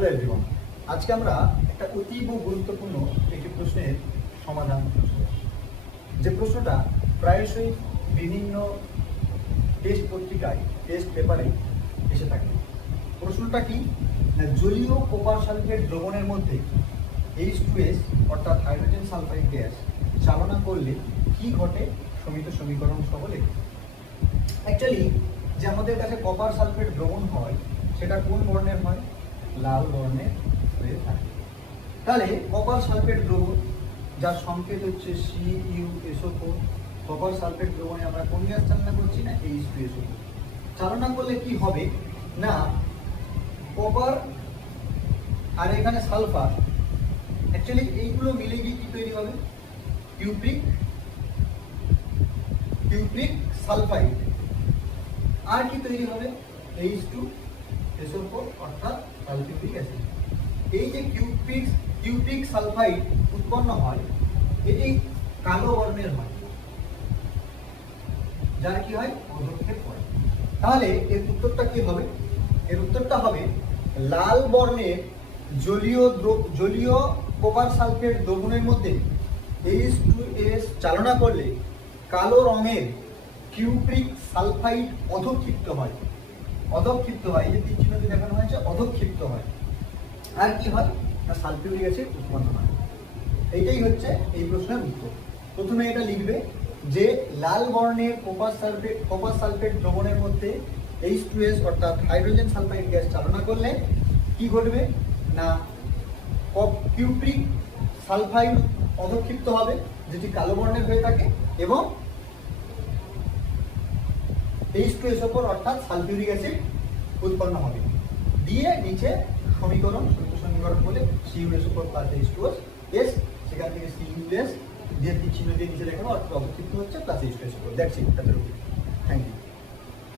Hello everyone, আজকে আমরা একটা অতীব গুরুত্বপূর্ণ একটি প্রশ্নের সমাধান করব। যে প্রশ্নটা প্রায়শই বিভিন্ন টেস্ট পত্রিকায় টেস্ট পেপারে এসে থাকে। প্রশ্নটা কি, জলীয় কপার সালফেট দ্রবণের মধ্যে H2S অর্থাৎ হাইড্রোজেন সালফাইড গ্যাস চালনা করলে কি ঘটে সমিত সমীকরণ সহ লেখো। অ্যাকচুয়ালি যে আমাদের কাছে কপার সালফেট দ্রবণ হয় সেটা কোন বর্ণের হয়? লাল বর্ণের হয়ে থাকে। তাহলে কপার সালফেট দ্রবণ যার সংকেত হচ্ছে CuSO4, কপার সালফেট দ্রবণে আমরা কোন গ্যাস চালনা করছি না H2SO4। চালনা করলে কি হবে না, কপার আর এখানে সালফার, অ্যাকচুয়ালি এইগুলো মিলে গিয়ে কি তৈরি হবে? Cupric sulphide. আর কি তৈরি হবে? H2SO4 অর্থাৎ সালফিউরিক অ্যাসিড। এই যে কিউপ্রিক সালফাইড উৎপন্ন হয় এটি কালো বর্ণের হয়, যার কি হয়? অধক্ষেপ করে। তাহলে এর উত্তরটা কি হবে? এর উত্তরটা হবে লাল বর্ণের জলীয় কপার সালফেট দ্রবণের মধ্যে H2S চালনা করলে কালো রঙের কিউপ্রিক সালফাইড অধক্ষিপ্ত হয়। এই যে তীর চিহ্ন দিয়ে দেখানো হয়েছে, অধক্ষিপ্ত হয়। আর কি হয় না, সালফিউরিক অ্যাসিড উৎপন্ন হয়। এইটাই হচ্ছে এই প্রশ্নের উত্তর। প্রথমে এটা লিখবে যে লাল বর্ণের কপার সালফেট দ্রবণের মধ্যে H2S অর্থাৎ হাইড্রোজেন সালফাইড গ্যাস চালনা করলে কি ঘটবে না, কিউপ্রিক সালফাইড অধক্ষিপ্ত হবে যেটি কালো বর্ণের হয়ে থাকে, এবং H2SO4 অর্থাৎ সালফিউরিক অ্যাসিড উৎপন্ন হবে। দিয়ে নিচে সমীকরণ বলে CuSO4 প্লাস H2S, সেখান থেকে CuS দিয়ে চিহ্ন দিয়ে নিচে লেখানো অর্থাৎ অবক্ষিপ্ত হচ্ছে plus H2SO4। That's it. Thank you.